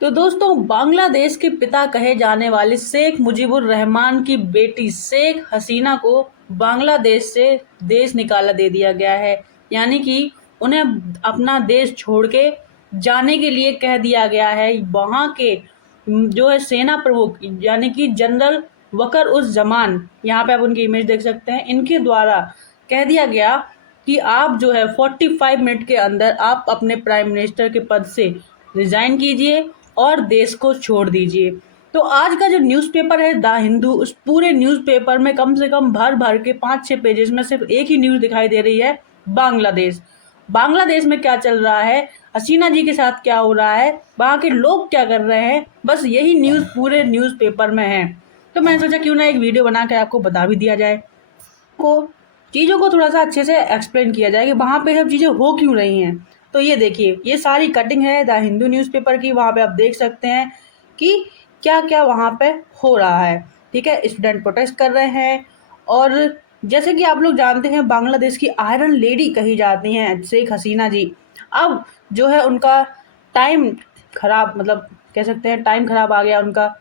तो दोस्तों, बांग्लादेश के पिता कहे जाने वाले शेख मुजीबुर रहमान की बेटी शेख हसीना को बांग्लादेश से देश निकाला दे दिया गया है। यानी कि उन्हें अपना देश छोड़ के जाने के लिए कह दिया गया है। वहाँ के जो है सेना प्रमुख यानी कि जनरल वकर उस जमान, यहाँ पे आप उनकी इमेज देख सकते हैं, इनके द्वारा कह दिया गया कि आप जो है 45 मिनट के अंदर आप अपने प्राइम मिनिस्टर के पद से रिजाइन कीजिए और देश को छोड़ दीजिए। तो आज का जो न्यूज़पेपर है द हिंदू, उस पूरे न्यूज़पेपर में कम से कम भर भर के 5-6 पेजेस में सिर्फ एक ही न्यूज़ दिखाई दे रही है, बांग्लादेश। बांग्लादेश में क्या चल रहा है, हसीना जी के साथ क्या हो रहा है, वहाँ के लोग क्या कर रहे हैं, बस यही न्यूज़ पूरे न्यूज़पेपर में है। तो मैंने सोचा क्यों ना एक वीडियो बना के आपको बता भी दिया जाए, को चीज़ों को थोड़ा सा अच्छे से एक्सप्लेन किया जाए कि वहाँ पे सब चीज़ें हो क्यों रही हैं। तो ये देखिए, ये सारी कटिंग है द हिंदू न्यूज़पेपर की। वहाँ पे आप देख सकते हैं कि क्या क्या वहाँ पे हो रहा है। ठीक है, स्टूडेंट प्रोटेस्ट कर रहे हैं। और जैसे कि आप लोग जानते हैं, बांग्लादेश की आयरन लेडी कही जाती हैं शेख हसीना जी। अब जो है उनका टाइम खराब, मतलब कह सकते हैं टाइम खराब आ गया उनका।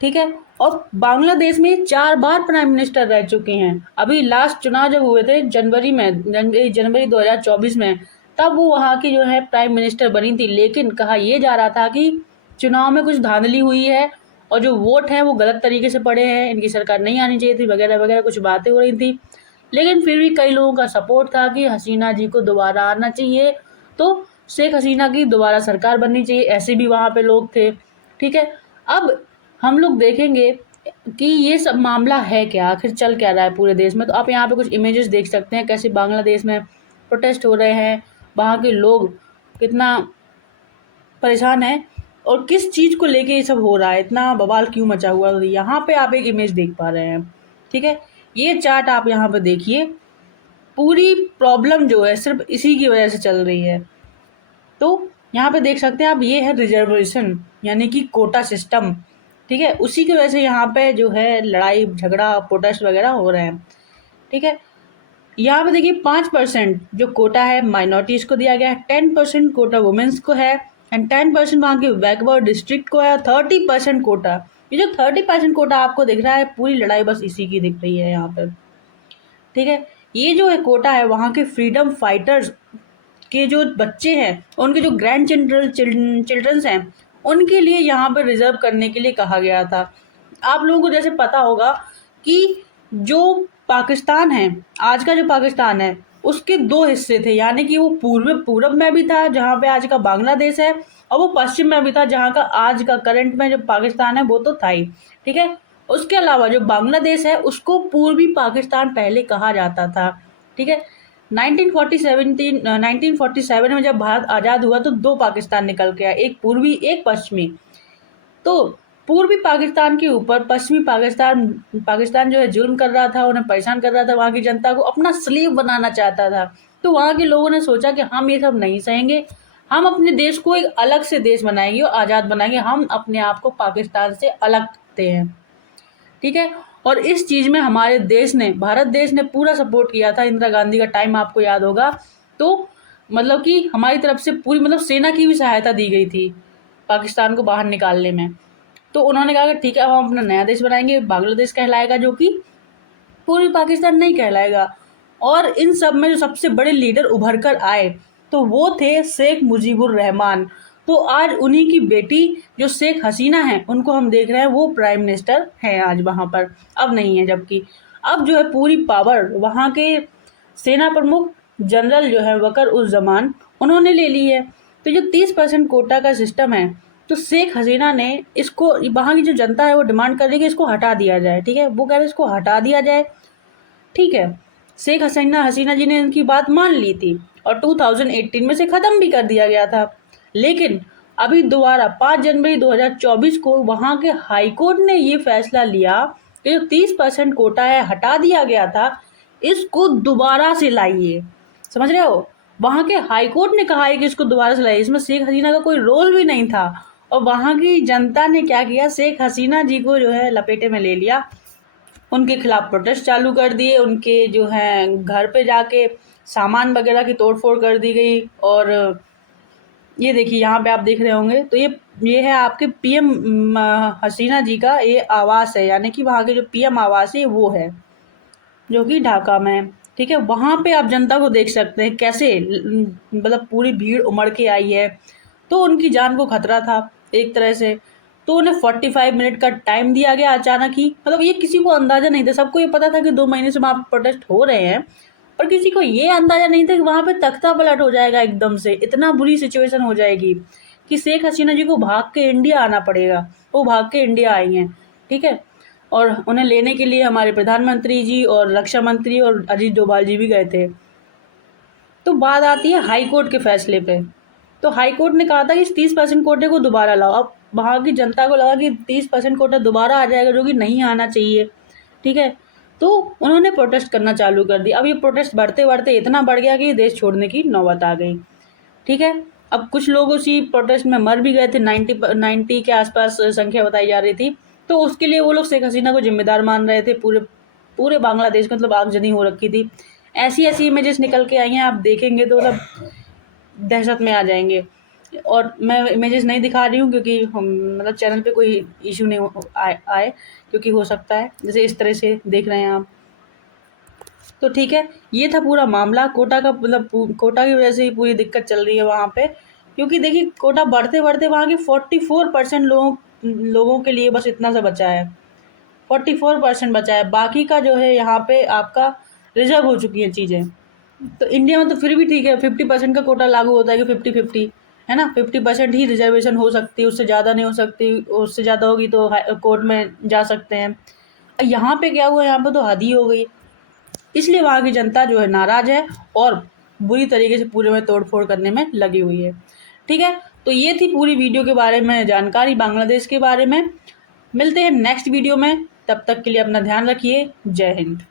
ठीक है, और बांग्लादेश में 4 बार प्राइम मिनिस्टर रह चुके हैं। अभी लास्ट चुनाव जब हुए थे जनवरी 2024 में, तब वो वहाँ की जो है प्राइम मिनिस्टर बनी थी। लेकिन कहा यह जा रहा था कि चुनाव में कुछ धांधली हुई है और जो वोट हैं वो गलत तरीके से पड़े हैं, इनकी सरकार नहीं आनी चाहिए थी, वगैरह वगैरह कुछ बातें हो रही थी। लेकिन फिर भी कई लोगों का सपोर्ट था कि हसीना जी को दोबारा आना चाहिए, तो शेख हसीना की दोबारा सरकार बननी चाहिए, ऐसे भी वहाँ पे लोग थे। ठीक है, अब हम लोग देखेंगे कि ये सब मामला है क्या, आखिर चल क्या रहा है पूरे देश में। तो आप यहाँ पे कुछ इमेजेस देख सकते हैं कैसे बांग्लादेश में प्रोटेस्ट हो रहे हैं, वहाँ के लोग कितना परेशान हैं और किस चीज़ को लेके ये सब हो रहा है, इतना बवाल क्यों मचा हुआ है। यहाँ पे आप एक इमेज देख पा रहे हैं। ठीक है, ये चार्ट आप यहाँ पे देखिए, पूरी प्रॉब्लम जो है सिर्फ इसी की वजह से चल रही है। तो यहाँ पे देख सकते हैं आप, ये है रिजर्वेशन यानी कि कोटा सिस्टम। ठीक है, उसी की वजह से यहाँ पे जो है लड़ाई झगड़ा प्रोटेस्ट वगैरह हो रहे हैं। ठीक है, यहाँ पे देखिए 5% जो कोटा है माइनॉरिटीज़ को दिया गया है, 10% कोटा वुमेन्स को है एंड 10% वहाँ के बैकवर्ड डिस्ट्रिक्ट को है, 30% कोटा। ये जो 30% कोटा आपको दिख रहा है, पूरी लड़ाई बस इसी की दिख रही है यहाँ पर। ठीक है, ये जो है कोटा है वहाँ के फ्रीडम फाइटर्स के जो बच्चे हैं, उनके जो ग्रैंड चिल्ड्रंस हैं, उनके लिए यहाँ पर रिजर्व करने के लिए कहा गया था। आप लोगों को जैसे पता होगा कि जो पाकिस्तान है, आज का जो पाकिस्तान है, उसके 2 हिस्से थे। यानी कि वो पूरब में भी था जहाँ पे आज का बांग्लादेश है, और वो पश्चिम में भी था जहाँ का आज का करंट में जो पाकिस्तान है वो तो था ही। ठीक है, उसके अलावा जो बांग्लादेश है उसको पूर्वी पाकिस्तान पहले कहा जाता था। ठीक है, 1947 में जब भारत आज़ाद हुआ तो 2 पाकिस्तान निकल के आया, एक पूर्वी एक पश्चिमी। तो पूर्वी पाकिस्तान के ऊपर पश्चिमी पाकिस्तान जो है जुल्म कर रहा था, उन्हें परेशान कर रहा था, वहाँ की जनता को अपना स्लेव बनाना चाहता था। तो वहाँ के लोगों ने सोचा कि हम ये सब नहीं सहेंगे, हम अपने देश को एक अलग से देश बनाएंगे और आज़ाद बनाएंगे, हम अपने आप को पाकिस्तान से अलग करते हैं। ठीक है, और इस चीज़ में हमारे देश ने, भारत देश ने पूरा सपोर्ट किया था। इंदिरा गांधी का टाइम आपको याद होगा, तो मतलब कि हमारी तरफ से पूरी मतलब सेना की भी सहायता दी गई थी पाकिस्तान को बाहर निकालने में। तो उन्होंने कहा कि ठीक है, अब हम अपना नया देश बनाएंगे, बांग्लादेश कहलाएगा, जो कि पूर्वी पाकिस्तान नहीं कहलाएगा। और इन सब में जो सबसे बड़े लीडर उभर कर आए तो वो थे शेख मुजीबुर रहमान। तो आज उन्हीं की बेटी जो शेख हसीना है, उनको हम देख रहे हैं वो प्राइम मिनिस्टर हैं आज वहाँ पर, अब नहीं है। जबकि अब जो है पूरी पावर वहाँ के सेना प्रमुख जनरल जो है वकर उस जमान, उन्होंने ले ली है। तो जो 30% कोटा का सिस्टम है, तो शेख हसीना ने इसको, वहाँ की जो जनता है वो डिमांड कर रही है कि इसको हटा दिया जाए। ठीक है, वो कह रहे हैं इसको हटा दिया जाए। ठीक है, शेख हसीना जी ने इनकी बात मान ली थी और 2018 में से ख़त्म भी कर दिया गया था। लेकिन अभी दोबारा 5 जनवरी 2024 को वहाँ के हाई कोर्ट ने ये फैसला लिया कि जो 30% कोटा है हटा दिया गया था, इसको दोबारा से लाइए। समझ रहे हो, वहाँ के हाई कोर्ट ने कहा है कि इसको दोबारा से लाइए। इसमें शेख हसीना का कोई रोल भी नहीं था। और वहाँ की जनता ने क्या किया, शेख हसीना जी को जो है लपेटे में ले लिया, उनके खिलाफ प्रोटेस्ट चालू कर दिए, उनके जो हैं घर पे जाके सामान वगैरह की तोड़ फोड़ कर दी गई और ये देखिए यहाँ पे आप देख रहे होंगे, तो ये है आपके पीएम हसीना जी का ये आवास है, यानी कि वहाँ के जो पीएम आवास है वो है, जो कि ढाका में है। ठीक है, वहाँ पे आप जनता को देख सकते हैं कैसे मतलब पूरी भीड़ उमड़ के आई है, तो उनकी जान को खतरा था एक तरह से। तो उन्हें 45 मिनट का टाइम दिया गया अचानक ही, मतलब ये किसी को अंदाजा नहीं था। सबको ये पता था कि 2 महीने से वहाँ पे प्रोटेस्ट हो रहे हैं, पर किसी को ये अंदाजा नहीं था कि वहाँ पे तख्ता पलट हो जाएगा, एकदम से इतना बुरी सिचुएशन हो जाएगी कि शेख हसीना जी को भाग के इंडिया आना पड़ेगा। वो भाग के इंडिया आई हैं। ठीक है, और उन्हें लेने के लिए हमारे प्रधानमंत्री जी और रक्षा मंत्री और अजीत डोभाल जी भी गए थे। तो बात आती है हाई कोर्ट के फैसले पे। तो हाई कोर्ट ने कहा था कि इस 30% कोटे को दोबारा लाओ। अब वहाँ की जनता को लगा कि 30% कोटा दोबारा आ जाएगा, जो कि नहीं आना चाहिए। ठीक है, तो उन्होंने प्रोटेस्ट करना चालू कर दिया। अब ये प्रोटेस्ट बढ़ते बढ़ते इतना बढ़ गया कि देश छोड़ने की नौबत आ गई। ठीक है, अब कुछ लोग उसी प्रोटेस्ट में मर भी गए थे, 90 के आसपास संख्या बताई जा रही थी। तो उसके लिए वो लोग शेख हसीना को जिम्मेदार मान रहे थे। पूरे पूरे बांग्लादेश में मतलब आगजनी हो रखी थी। ऐसी ऐसी इमेजेस निकल के आई हैं, आप देखेंगे तो मतलब दहशत में आ जाएंगे। और मैं इमेजेस नहीं दिखा रही हूँ क्योंकि हम मतलब चैनल पे कोई इशू नहीं आए, क्योंकि हो सकता है जैसे इस तरह से देख रहे हैं आप। तो ठीक है, ये था पूरा मामला कोटा का, मतलब कोटा की वजह से ही पूरी दिक्कत चल रही है वहाँ पे। क्योंकि देखिए कोटा बढ़ते बढ़ते वहाँ के 44% लोगों के लिए बस इतना सा बचा है। 44% बचा है, बाकी का जो है यहाँ पे आपका रिजर्व हो चुकी हैं चीज़ें। तो इंडिया में तो फिर भी ठीक है, 50% का कोटा लागू होता है कि 50-50, है ना। 50% ही रिजर्वेशन हो सकती है, उससे ज़्यादा नहीं हो सकती। उससे ज़्यादा होगी तो कोर्ट में जा सकते हैं। यहाँ पे क्या हुआ, यहाँ पे तो हद ही हो गई। इसलिए वहाँ की जनता जो है नाराज़ है और बुरी तरीके से पूरे में तोड़-फोड़ करने में लगी हुई है। ठीक है? तो ये थी पूरी वीडियो के बारे में जानकारी बांग्लादेश के बारे में। मिलते हैं नेक्स्ट वीडियो में, तब तक के लिए अपना ध्यान रखिए। जय हिंद।